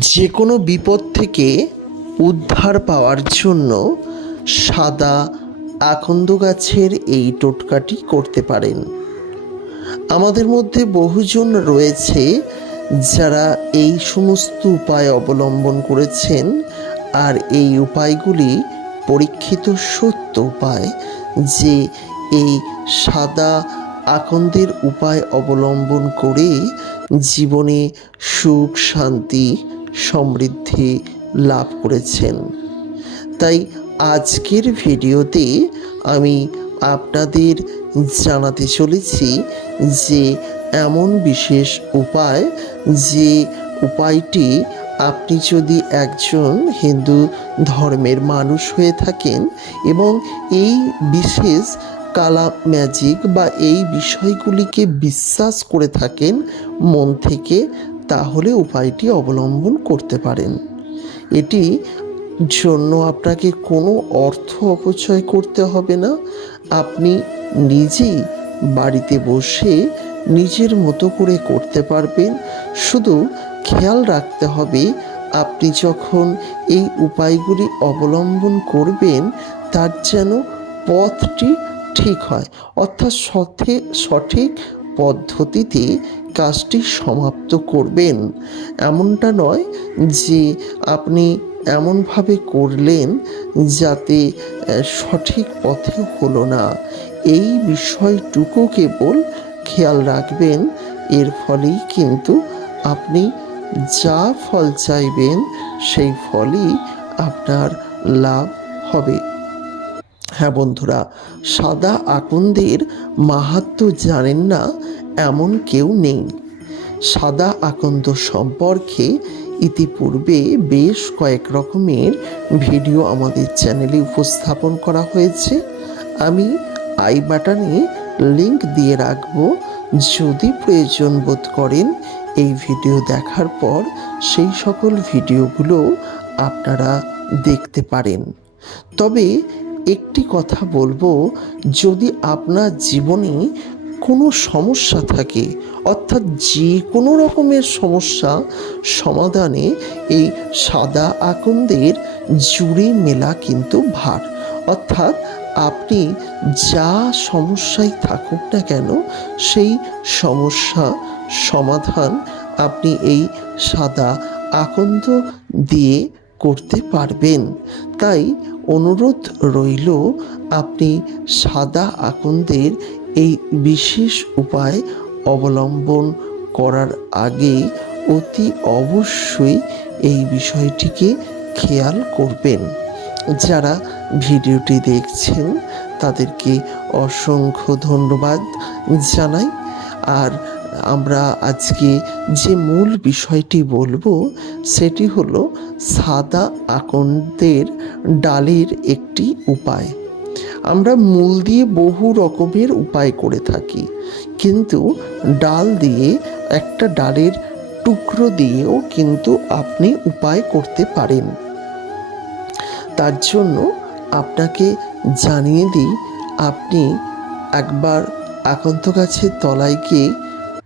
যে কোনো বিপদ থেকে উদ্ধার পাওয়ার জন্য সাদা আকন্দ গাছের এই টোটকাটি করতে পারেন। আমাদের মধ্যে বহুজন রয়েছে যারা এই সমস্ত উপায় অবলম্বন করেছেন আর এই উপায়গুলি পরীক্ষিত সত্য উপায় যে এই সাদা আকন্দের উপায় অবলম্বন করে জীবনে সুখ, শান্তি, সমৃদ্ধি লাভ করেছেন। তাই আজকের ভিডিওতে আমি আপনাদের জানাতে চলেছি যে এমন বিশেষ উপায়, যে উপায়টি আপনি যদি একজন হিন্দু ধর্মের মানুষ হয়ে থাকেন এবং এই বিশেষ কালা ম্যাজিক বা এই বিষয়গুলিকে বিশ্বাস করে থাকেন মন থেকে, তাহলে উপায়টি অবলম্বন করতে পারেন। এটি জন্য আপনাকে কোনো অর্থ অপচয় করতে হবে না। আপনি নিজেই বাড়িতে বসে নিজের মতো করে করতে পারবেন। শুধু খেয়াল রাখতে হবে, আপনি যখন এই উপায়গুলি অবলম্বন করবেন, তার যেন পথটি ঠিক হয়। অর্থাৎ সঠিক সঠিক পদ্ধতিতে কাজটি সমাপ্ত করবেন। এমনটা নয় যে আপনি এমনভাবে করলেন যাতে সঠিক পথে হলো না। এই বিষয়টুকু কেবল খেয়াল রাখবেন। এর ফলেই কিন্তু আপনি যা ফল চাইবেন, সেই ফলই আপনার লাভ হবে। হ্যাঁ বন্ধুরা, সাদা আকন্দের মাহাত্ম জানেন না এমন কেউ নেই। সাদা আকন্দ সম্পর্কে ইতিপূর্বে বেশ কয়েক রকমের ভিডিও আমাদের চ্যানেলে উপস্থাপন করা হয়েছে। আমি আই বাটনে লিংক দিয়ে রাখব, যদি প্রয়োজন বোধ করেন এই ভিডিও দেখার পর সেই সকল ভিডিওগুলো আপনারা দেখতে পারেন। তবে একটি কথা বলব, যদি আপনার জীবনে কোনো সমস্যা থাকে, অর্থাৎ যে কোনো রকমের সমস্যা, সমাধানে এই সাদা আকন্দের জুড়ে মেলা কিন্তু ভার। অর্থাৎ আপনি যা সমস্যায় থাকুক না কেন, সেই সমস্যা সমাধান আপনি এই সাদা আকন্দ দিয়ে করতে পারবেন। তাই অনুরোধ রইল, আপনি সাদা আকন্দের এই বিশেষ উপায় অবলম্বন করার আগে অতি অবশ্যই এই বিষয়টিকে খেয়াল করবেন। যারা ভিডিওটি দেখছেন, তাদেরকে অসংখ্য ধন্যবাদ জানাই। আর আমরা আজকে যে মূল বিষয়টি বলব, সেটি হলো সাদা আকন্দের ডালের একটি উপায়। আমরা মূল দিয়ে বহু রকমের উপায় করে থাকি, কিন্তু ডাল দিয়ে একটা ডালের টুকরো দিয়েও কিন্তু আপনি উপায় করতে পারেন। তার জন্য আপনাকে জানিয়ে দিই, আপনি একবার একান্ত গাছের তলায় গিয়ে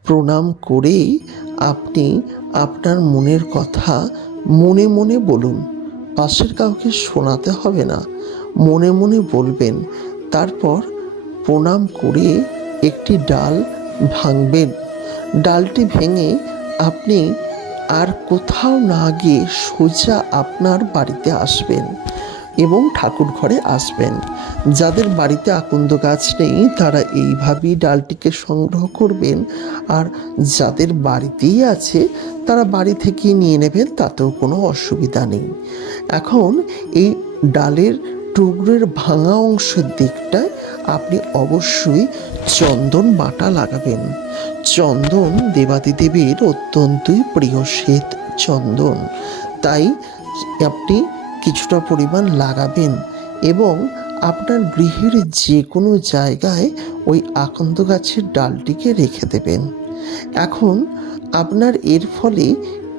প্রণাম করেই আপনি আপনার মনের কথা মনে মনে বলুন। পাশের কাউকে শোনাতে হবে না। মনে মনে বলবেন। তারপর প্রণাম করে একটি ডাল ভাঙবেন। ডালটি ভেঙে আপনি আর কোথাও না গিয়ে সোজা আপনার বাড়িতে আসবেন। এবং ঠাকুর ঘরে আসবেন। যাদের বাড়িতে আকন্দ গাছ নেই, তারা এইভাবেই ডালটিকে সংগ্রহ করবেন। আর যাদের বাড়িতেই আছে, তারা বাড়ি থেকেই নিয়ে নেবেন, তাতেও কোনো অসুবিধা নেই। এখন এই ডালের টুকরের ভাঙা অংশের দিকটায় আপনি অবশ্যই চন্দন বাটা লাগাবেন। চন্দন দেবাদিদেবীর অত্যন্তই প্রিয় শ্বেত চন্দন। তাই আপনি কিছুটা পরিমাণ লাগাবেন এবং আপনার গৃহের যে কোনো জায়গায় ওই আকন্দ গাছের ডালটিকে রেখে দেবেন। এখন আপনার এর ফলে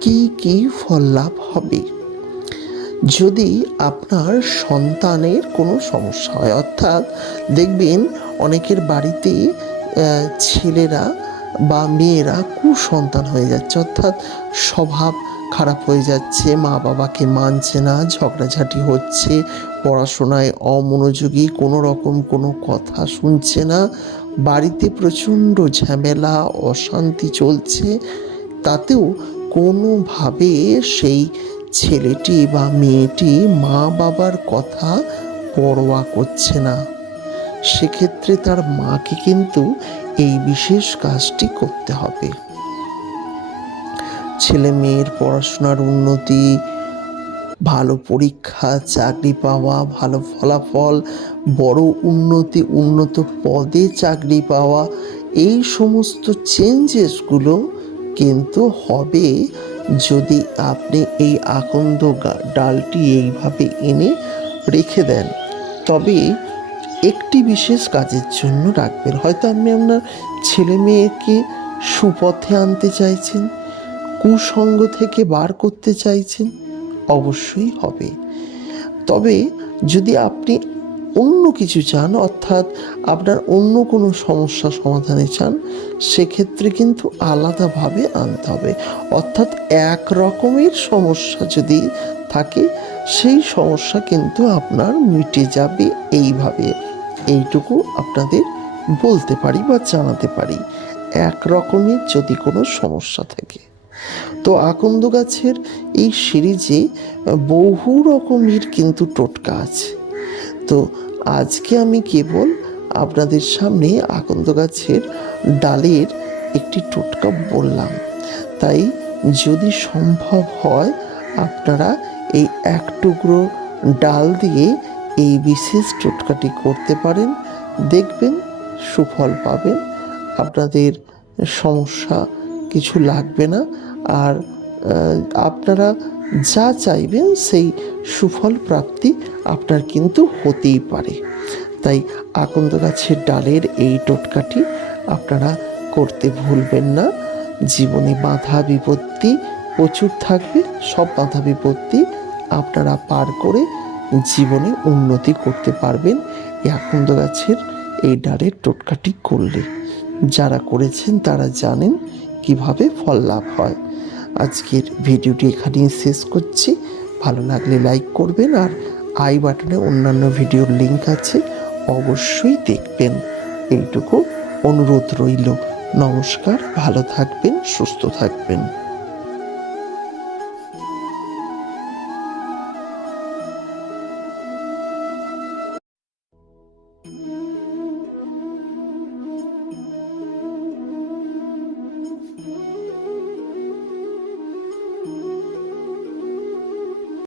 কি কি ফল লাভ হবে? যদি আপনার সন্তানের কোনো সমস্যা হয়, অর্থাৎ দেখবেন অনেকের বাড়িতে ছেলেরা বা মেয়েরা কুসন্তান হয়ে যাচ্ছে, অর্থাৎ স্বভাব খারাপ হয়ে যাচ্ছে, মা বাবাকে মানছে না, ঝগড়াঝাটি হচ্ছে, পড়াশোনায় অমনোযোগী, কোনো রকম কোনো কথা শুনছে না, বাড়িতে প্রচণ্ড ঝামেলা, অশান্তি চলছে, তাতেও কোনোভাবে সেই ছেলেটি বা মেয়েটি মা বাবার কথা পরোয়া করছে না। সেক্ষেত্রে তার মাকে কিন্তু এই বিশেষ কাজটি করতে হবে। ছেলে মেয়ের পড়াশোনার উন্নতি, ভালো পরীক্ষা, চাকরি পাওয়া, ভালো ফলাফল, বড় উন্নতি, উন্নত পদে চাকরি পাওয়া, এই সমস্ত চেঞ্জেসগুলো কিন্তু হবে যদি আপনি এই আকন্দ ডালটি এইভাবে এনে রেখে দেন। তবে একটি বিশেষ কাজের জন্য রাখবেন। হয়তো আপনি আপনার ছেলে মেয়েকে সুপথে আনতে চাইছেন কুসঙ্গ থেকে বার করতে চাইছেন, অবশ্যই হবে। তবে যদি আপনি অন্য কিছু চান, অর্থাৎ আপনার অন্য কোনো সমস্যা সমাধানে চান, সেক্ষেত্রে কিন্তু আলাদাভাবে আনতে হবে। অর্থাৎ এক রকমের সমস্যা যদি থাকে, সেই সমস্যা কিন্তু আপনার মিটে যাবে এইভাবে। এইটুকু আপনাদের বলতে পারি বা জানাতে পারি। এক রকমের যদি কোনো সমস্যা থাকে। তো আকন্দ গাছের এই সিরিজে বহু রকমের কিন্তু টোটকা আছে। তো আজকে আমি কেবল আপনাদের সামনে আকন্দ গাছের ডালের একটি টোটকা বললাম। তাই যদি সম্ভব হয়, আপনারা এই এক টুকরো ডাল দিয়ে এই বিশেষ টোটকাটি করতে পারেন। দেখবেন সুফল পাবেন। আপনাদের সমস্যা কিছু লাগবে না। আর আপনারা যা চাইবেন সেই সুফল প্রাপ্তি আপনার কিন্তু হতেই পারে। তাই আকন্দ গাছের ডালের এই টোটকাটি আপনারা করতে ভুলবেন না। জীবনে বাধা বিপত্তি প্রচুর থাকবে। সব বাধা বিপত্তি আপনারা পার করে জীবনে উন্নতি করতে পারবেন এই আকন্দ গাছের এই ডালের টোটকাটি করলে। যারা করেছেন তারা জানেন কীভাবে ফল লাভ হয়। আজকের ভিডিওটি এখানেই শেষ করছি। ভালো লাগলে লাইক করবেন আর আই বাটনে অন্যান্য ভিডিওর লিঙ্ক আছে, অবশ্যই দেখবেন। এইটুকু অনুরোধ রইল। নমস্কার, ভালো থাকবেন, সুস্থ থাকবেন।